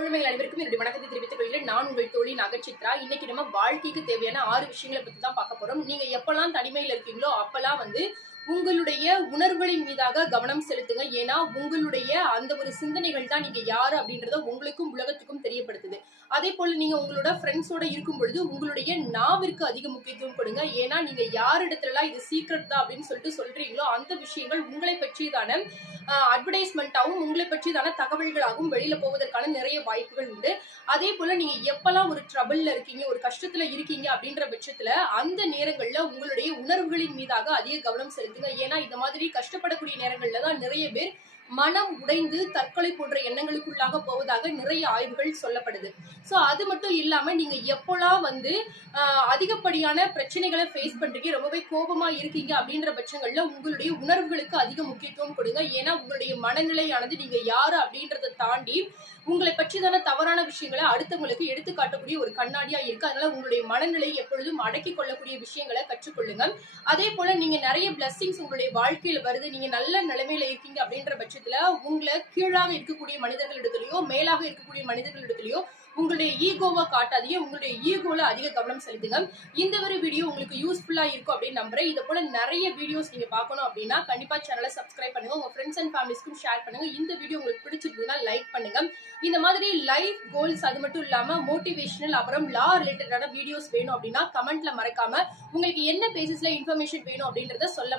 தோழமைகள் அனைவருக்கும் என்னுடைய வணக்கத்தை தெரிவித்துக் கொள்கிறேன். நான் உங்கள் தோழி நகச்சித்ரா. இன்னைக்கு நம்ம வாழ்க்கைக்கு தேவையான 6 விஷயங்களை பத்தி தான் பார்க்க போறோம். நீங்க எப்பெல்லாம் தனிமையில இருக்கீங்களோ அப்பெல்லாம் உங்களுடைய உணர்வுகளின் மீதாக கவனம் செலுத்துங்க. ஏன்னா உங்களுடைய அந்த ஒரு சிந்தனைகள் தான் நீங்க யாரு அப்படின்றத உங்களுக்கும் உலகத்துக்கும் தெரியப்படுத்துது. அதே போல நீங்க உங்களோட ஃப்ரெண்ட்ஸோட இருக்கும் பொழுது உங்களுடைய நாவிற்கு அதிக முக்கியத்துவம் கொடுங்க. ஏன்னா நீங்க யாரிடத்துலலாம் இது சீக்ரெட் தான் அப்படின்னு சொல்லிட்டு சொல்றீங்களோ அந்த விஷயங்கள் உங்களை பற்றியதான அட்வர்டைஸ்மெண்ட்டாகவும் உங்களை பற்றியதான தகவல்களாகவும் வெளியில போவதற்கான நிறைய வாய்ப்புகள் உண்டு. அதே போல நீங்க எப்பெல்லாம் ஒரு ட்ரபிள்ல இருக்கீங்க, ஒரு கஷ்டத்துல இருக்கீங்க அப்படின்ற பட்சத்துல அந்த நேரங்கள்ல உங்களுடைய உணர்வுகளின் மீதாக அதிக கவனம் செலுத்துங்க. ஏன்னா இந்த மாதிரி கஷ்டப்படக்கூடிய நேரங்கள்ல தான் நிறைய பேர் மனம் உடைந்து தற்கொலை போன்ற எண்ணங்களுக்குள்ளாக போவதாக நிறைய ஆய்வுகள் சொல்லப்படுது. ஸோ அது மட்டும் இல்லாம நீங்க எப்போலாம் அதிகப்படியான பிரச்சனைகளை ஃபேஸ் பண்றீங்க, ரொம்பவே கோபமா இருக்கீங்க அப்படின்ற பட்சங்கள்ல உங்களுடைய உணர்வுகளுக்கு அதிக முக்கியத்துவம் கொடுங்க. ஏன்னா உங்களுடைய மனநிலையானது நீங்க யாரு அப்படின்றத தாண்டி உங்களை பற்றிதான தவறான விஷயங்களை அடுத்தவங்களுக்கு எடுத்து காட்டக்கூடிய ஒரு கண்ணாடியா இருக்கு. அதனால உங்களுடைய மனநிலை எப்பொழுதும் அடக்கி கொள்ளக்கூடிய விஷயங்களை கற்றுக்கொள்ளுங்க. அதே போல நீங்க நிறைய பிளஸ்ஸிங்ஸ் உங்களுடைய வாழ்க்கையில வருது, நீங்க நல்ல நிலைமையில இருக்கீங்க அப்படின்ற பட்சத்துல உங்களை கீழாக இருக்கக்கூடிய மனிதர்களிடத்திலயோ மேலாக இருக்கக்கூடிய மனிதர்களிடத்திலயோ உங்களுடைய ஈகோவை காட்டாதீங்க. உங்களுடைய ஈகோல அதிக கவனம் செலுத்துங்க. இந்த ஒரு வீடியோ உங்களுக்கு யூஸ்ஃபுல்லா இருக்கும் அப்படின்னு நம்புறேன். இதை போல நிறைய வீடியோஸ் நீங்க பார்க்கணும் அப்படின்னா கண்டிப்பா சேனலை சப்ஸ்கிரைப் பண்ணுங்க. உங்க ஃப்ரெண்ட்ஸ் அண்ட் ஃபேமிலிஸ்க்கும் ஷேர் பண்ணுங்க. இந்த வீடியோ உங்களுக்கு பிடிச்சிருந்ததுன்னா லைக் பண்ணுங்க. இந்த மாதிரி லைஃப் கோல்ஸ் அது மட்டும் இல்லாம மோட்டிவேஷனல் அப்புறம் லா ரிலேட்டடான வீடியோஸ் வேணும் அப்படின்னா கமெண்ட்ல மறக்காம உங்களுக்கு என்ன பேசிஸ்ல இன்ஃபர்மேஷன் வேணும் அப்படின்றத சொல்ல